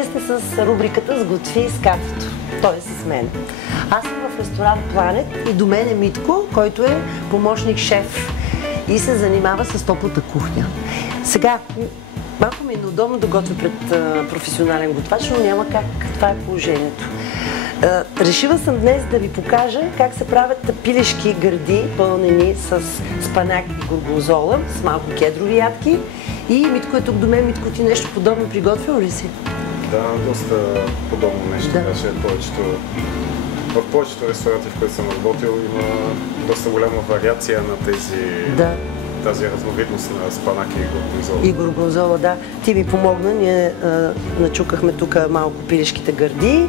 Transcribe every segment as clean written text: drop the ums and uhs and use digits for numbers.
Вие сте с рубриката "Сготви с Катето", т.е. с мен. Аз съм в ресторант Планет и до мен е Митко, който е помощник шеф и се занимава с топлата кухня. Сега, малко ми е неудобно да готвя пред професионален готвач, но няма как. Това е положението. Решила съм днес да ви покажа как се правят пилешки гърди, пълнени с спанак и горгонзола, с малко кедрови ядки. И Митко е тук до мен. Митко, ти нещо подобно приготвил ли си? Да, доста подобно нещо. Да. Беше в повечето ресторанти, в които съм работил, има доста голяма вариация на тази разновидност на спанак и горгонзола. И горгонзола, да. Ти ми помогна, ние начукахме тук малко пилешките гърди.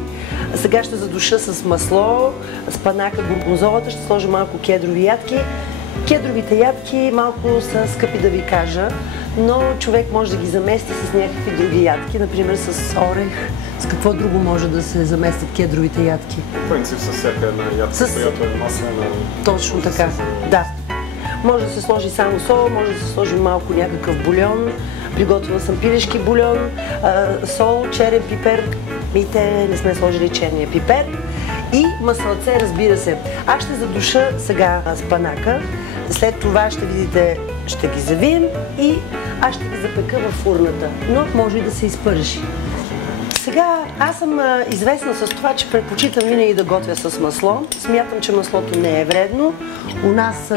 Сега ще задуша с масло, спанака, горгонзолата, ще сложа малко кедрови ядки. Кедровите ядки малко са скъпи, да ви кажа, но човек може да ги замести с някакви други ядки, например с орех. С какво друго може да се заместят кедровите ядки? В принцип с всяка една ядка, която е маслена. Точно така, да. Може да се сложи само сол, може да се сложи малко някакъв бульон. Приготвила съм пилешки бульон, сол, черен пипер. Мите, не сме сложили черния пипер. И маслаце, разбира се. Аз ще задуша сега спанака. След това ще видите, ще ги завием и аз ще ги запека в фурната. Но може и да се изпържи. Сега аз съм известна с това, че предпочитам винаги да готвя с масло. Смятам, че маслото не е вредно. У нас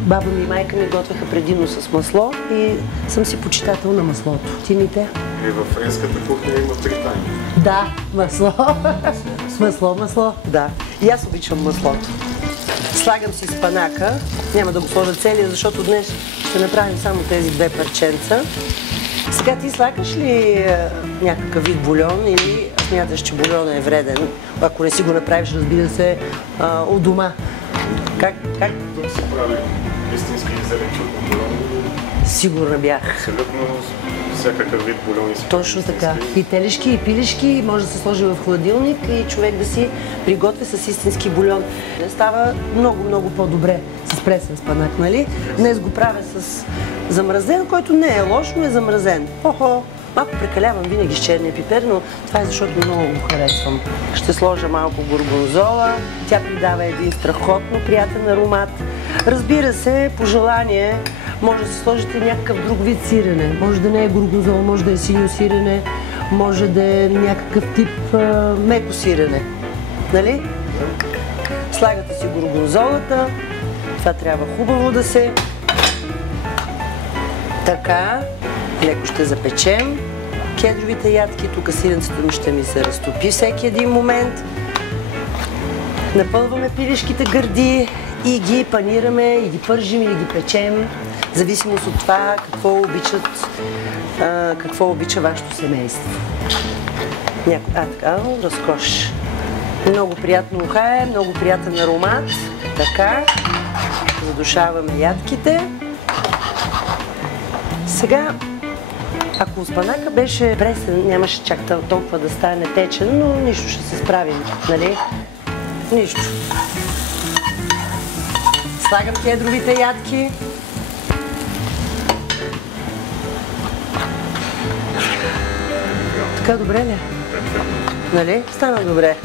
баба ми и майка ми готвяха предимно с масло и съм си почитател на маслото. Ти, Мите? И в френската кухня има три тайни. Да, масло. Масло, да. И аз обичам маслото. Слагам си спанака. Няма да го сложа целия, защото днес ще направим само тези две парченца. Сега ти слагаш ли някакъв вид бульон или смяташ, че бульонът е вреден? Ако не си го направиш, разбира се, у дома. Как? Тук се прави истински зеленчуков бульон. Сигурна бях. Абсолютно всякакъв вид бульони. Точно така. И телешки, и пилешки може да се сложи в хладилник и човек да си приготви с истински бульон. Става много по-добре с пресен спанак, нали? Днес го правя с замразен, който не е лош, но е замразен. Малко прекалявам винаги с черния пипер, но това е защото много го харесвам. Ще сложа малко горгонзола. Тя придава един страхотно приятен аромат. Разбира се, по желание, може да си сложите някакъв друг вид сирене. Може да не е горгонзола, може да е синьо сирене, може да е някакъв тип меко сирене. Нали? Слагате си горгонзолата. Това трябва хубаво да се... Така, леко ще запечем кедровите ядки. Тук сиренцето ми ще ми се разтопи всеки един момент. Напълваме пилешките гърди и ги панираме, и ги пържим, или ги печем. В зависимост от това какво обича вашето семейство. Така, разкош. Много приятно ухае, много приятен аромат. Така, задушаваме ядките. Сега, ако спанака беше пресен, нямаше чак толкова да стане течен, но нищо, ще се справим, нали? Нищо. Слагам кедровите ядки. Така добре ли? Нали? Стана добре.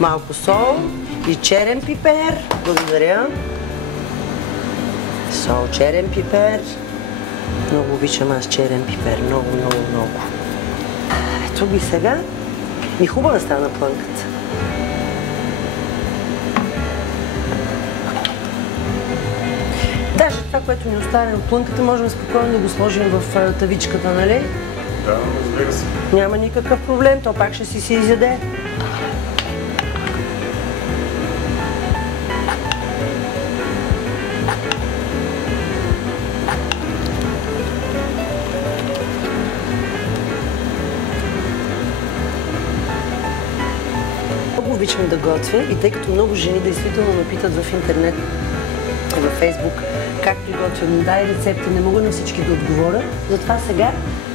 Малко сол и черен пипер. Благодаря. Сол, черен пипер. Много обичам аз черен пипер. Много. Ето ги сега. И хубава стана плънката. Даже това, което ни остане от плънката, можем спокойно да го сложим в тавичката, нали? Да, разбира се. Няма никакъв проблем, то пак ще си се изяде. Много обичам да готвя и тъй като много жени действително ме питат в интернет и във Фейсбук как приготвям, дай рецепти, не мога на всички да отговоря. Затова сега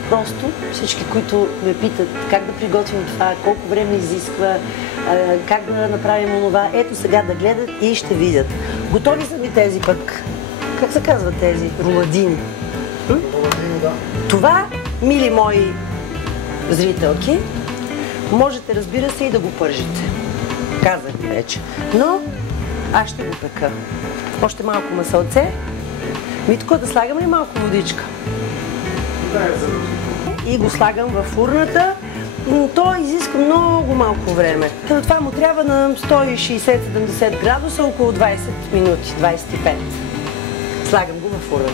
просто всички, които ме питат как да приготвим това, колко време изисква, как да направим онова, ето сега да гледат и ще видят. Готови са ми тези пък, как се казват тези, руладини? Руладини, да. Това, мили мои зрителки, Можете, разбира се, и да го пържите. Казах ви вече. Но аз ще го пека. Още малко масълце. Митко, да слагам ли малко водичка? И го слагам в фурната. То изисква много малко време. Това му трябва на 160-70 градуса, около 20 минути, 25. Слагам го в фурната.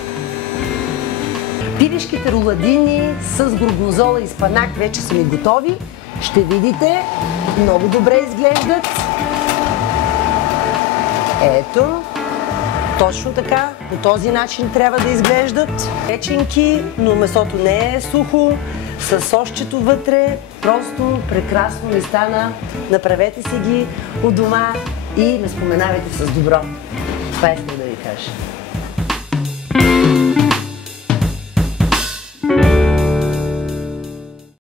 Пилешките руладини с горгонзола и спанак вече са ми готови. Ще видите, много добре изглеждат. Ето, точно така, по този начин трябва да изглеждат. Печенки, но месото не е сухо, с сосчето вътре, просто прекрасно ми стана. Направете си ги у дома и ме споменавайте с добро. Това искам да ви кажа.